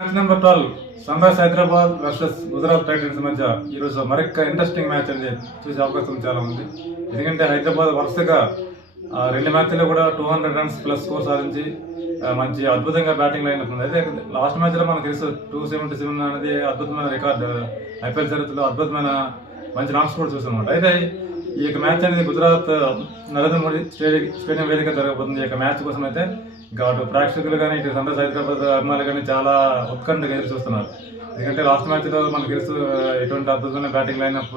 Match number 12 Sunrisers Hyderabad versus Gujarat Titans మధ్య ఈరోజు మరొక ఇంట్రెస్టింగ్ మ్యాచ్ అనేది చూసే అవకాశం చాలా ఉంది. ఎందుకంటే హైదరాబాద్ వరుసగా రెండు మ్యాచ్లో కూడా 200 రన్స్ ప్లస్ స్కోర్ సాధించి మంచి అద్భుతంగా బ్యాటింగ్ లైన్ ఉంది. అయితే లాస్ట్ మ్యాచ్లో మనకు తెలుసు 277 అనేది అద్భుతమైన రికార్డు, ఐపీఎల్ చరిత్రలో అద్భుతమైన మంచి నాక్స్ కూడా చూసామన్నమాట. అయితే ఈ యొక్క మ్యాచ్ అనేది గుజరాత్ నరేంద్ర మోడీ స్టేడియం వేదిక జరగబోతుంది. ఈ యొక్క మ్యాచ్ కోసం అయితే ఇంకా అటు ప్రేక్షకులు కానీ ఇటు సన్ రైజ్ హైదరాబాద్ అభిమానులు కానీ చాలా ఉత్కంఠగా ఎదురు చూస్తున్నారు. ఎందుకంటే లాస్ట్ మ్యాచ్లో మనకు తెలుసు ఎటువంటి అద్భుతమైన బ్యాటింగ్ లైనప్,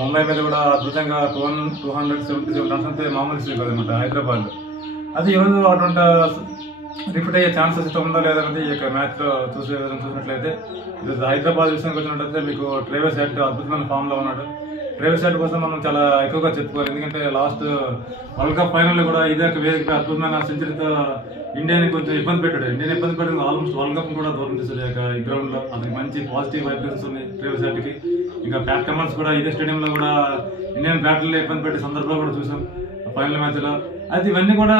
ముంబై మీద కూడా అద్భుతంగా 277 రన్స్ అంటే మామూలు విషయం కాదనమాట హైదరాబాద్. అది ఈరోజు అటువంటి రిపీట్ అయ్యే ఛాన్సెస్ ఉందా లేదనేది ఈ యొక్క మ్యాచ్లో చూసినట్లయితే ఈరోజు హైదరాబాద్ విషయానికి వచ్చినట్లయితే మీకు ట్రేవిస్ హెడ్ అద్భుతమైన ఫామ్లో ఉన్నాడు. ట్రేవిస్ హెడ్ కోసం మనం చాలా ఎక్కువగా చెప్పుకోవాలి. ఎందుకంటే లాస్ట్ వరల్డ్ కప్ ఫైనల్లో కూడా ఇదే వేదిక అద్భుతమైన సెంచరీతో ఇండియాని కొంచెం ఇబ్బంది పెట్టాడు. ఇండియాని ఇబ్బంది పెట్టడం ఆల్మోస్ట్ వరల్డ్ కప్ కూడా దూరం చేశాడు ఈ గ్రౌండ్లో. అతనికి మంచి పాజిటివ్ వైబ్రేషన్స్ ఉన్నాయి ట్రేవిస్ హెడ్కి. ఇంకా ప్యాట్ కమన్స్ కూడా ఇదే స్టేడియంలో కూడా ఇండియన్ బ్యాటర్లో ఇబ్బంది పెట్టే సందర్భాలు కూడా చూసాం ఫైనల్ మ్యాచ్లో. అయితే ఇవన్నీ కూడా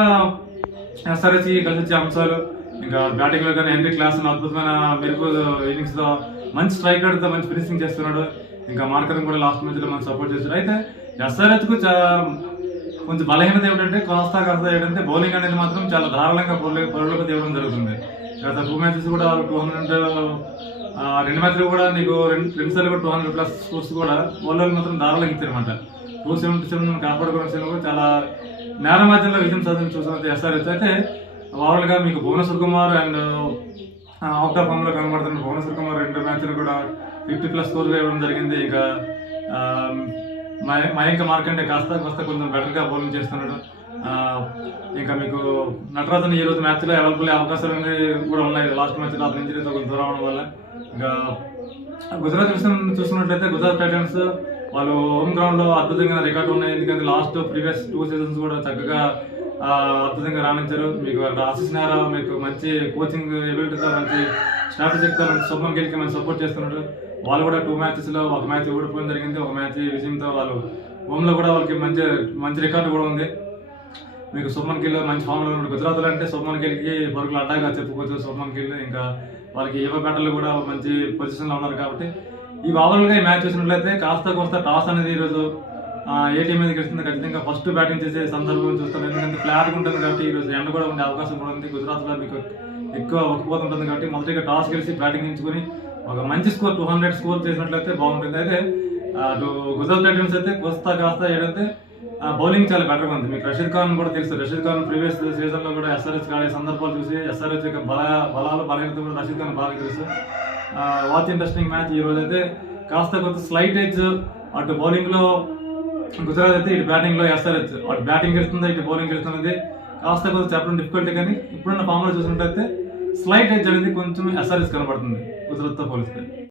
ఎస్ఆర్హెచ్కి కలిసి వచ్చే అంశాలు. ఇంకా బ్యాటింగ్లో కానీ హెన్రీ క్లాసన్ అద్భుతమైన మెరుపు ఇన్నింగ్స్తో మంచి స్ట్రైక్ రేట్తో మంచి ఫినిషింగ్ చేస్తున్నాడు. ఇంకా మార్కర్ కూడా లాస్ట్ మ్యాచ్లో మనకు సపోర్ట్ చేశారు. అయితే ఎస్ఆర్హెచ్కు కొంచెం బలహీనత ఏమిటంటే కాస్త ఏంటంటే బౌలింగ్ అనేది మాత్రం చాలా ధారాళంగా పరులకు తేవడం జరుగుతుంది. గత 2 మ్యాచెస్ కూడా 200 రెండు మ్యాచ్లు కూడా నీకు రెండు సార్లు కూడా 200 ప్లస్ స్కోర్స్ కూడా బౌలర్లు మాత్రం ధారాళంగా ఇచ్చారనమాట. 277 కాపాడుకోవడం కూడా చాలా నేర మధ్యలో విజయం సాధించి చూసినట్టు ఎస్ఆర్హెచ్. అయితే ఓవరాల్గా మీకు Bhuvneshwar Kumar and out of ఫామ్లో కనబడుతున్న భువనేశ్వర్ కుమార్ 2 మ్యాచ్లు కూడా 50 ప్లస్ స్కోర్గా ఇవ్వడం జరిగింది. ఇంకా మయాంక్ మార్కండే కాస్త కొంచెం బెటర్గా బౌలింగ్ చేస్తున్నాడు. ఇంకా మీకు నటరాజన్ ఈ రోజు మ్యాచ్లో అవైలబుల్ అవకాశాలు కూడా ఉన్నాయి. లాస్ట్ మ్యాచ్లో అతని ఇంజరీతో కొంచెం దూరం అవడం వల్ల. ఇంకా గుజరాత్ విషయం చూసుకున్నట్లయితే గుజరాత్ టైటన్స్ వాళ్ళు హోమ్ గ్రౌండ్లో అద్భుతంగా రికార్డు ఉన్నాయి. ఎందుకంటే లాస్ట్ ప్రీవియస్ 2 సీజన్స్ కూడా చక్కగా అద్భుతంగా రాణించారు. మీకు ఆశీస్ నెహ్రా మీకు మంచి కోచింగ్ ఎబిలిటీతో మంచి స్ట్రాటజిక్తో మంచి శుభ్మన్ గిల్కి మంచి సపోర్ట్ చేస్తున్నాడు. వాళ్ళు కూడా 2 మ్యాచెస్లో ఒక మ్యాచ్ ఓడిపోవడం జరిగింది, ఒక మ్యాచ్ విజయంతో వాళ్ళు హోమ్లో కూడా వాళ్ళకి మంచి రికార్డు కూడా ఉంది. మీకు శుభ్మన్ గిల్ మంచి ఫామ్లో ఉన్నాడు. గుజరాత్లో అంటే శుభ్మన్ గిల్కి పరుగులు అడ్డాగా చెప్పుకోవచ్చు శుభ్మన్ గిల్. ఇంకా వాళ్ళకి యువ బ్యాటర్లు కూడా మంచి పొజిషన్లో ఉన్నారు. కాబట్టి ఈ ఓవరాల్గా ఈ మ్యాచ్ చూసినట్లయితే కాస్త టాస్ అనేది ఈరోజు ఏ టీం మీద గెలుస్తుంది ఖచ్చితంగా ఫస్ట్ బ్యాటింగ్ చేసే సందర్భం చూస్తారు. ఎందుకంటే ఫ్లాట్గా ఉంటుంది కాబట్టి ఈరోజు ఎండ కూడా ఉండే అవకాశం కూడా ఉంది. గుజరాత్లో మీకు ఎక్కువ ఒక్కపోతుంటుంది కాబట్టి మొదటిగా టాస్ గెలిచి బ్యాటింగ్ ఎంచుకొని ఒక మంచి స్కోర్ 200 స్కోర్ చేసినట్లయితే బాగుంటుంది. అయితే అటు గుజరాత్ టైటన్స్ అయితే కాస్త ఏంటంటే బౌలింగ్ చాలా బెటర్గా ఉంది. మీకు రషీద్ ఖాన్ కూడా తెలుసు. రషీద్ ఖాన్ ప్రీవియస్ సీజన్లో కూడా ఎస్ఆర్హెచ్ ఆడే సందర్భాలు చూసి ఎస్ఆర్హెచ్ యొక్క బలహీనత కూడా రషీద్ ఖాన్ బాగా తెలుసు. Watch interesting match. ఈ రోజు అయితే కొంత స్లైట్ ఎడ్జ్ అటు బౌలింగ్లో గుజరాత్ అయితే ఇటు బ్యాటింగ్లో ఎస్ఆర్హెచ్. అటు బ్యాటింగ్ గెలుస్తుంది, ఇటు బౌలింగ్ గెలుస్తున్నది కొంత చెప్పడం డిఫికల్ట్. కానీ ఇప్పుడున్న ఫామ్లో చూసినట్టయితే స్లైట్ ఎడ్జ్ అనేది కొంచెం ఎస్ఆర్హెచ్ కనబడుతుంది గుజరాత్తో పోలిస్తే.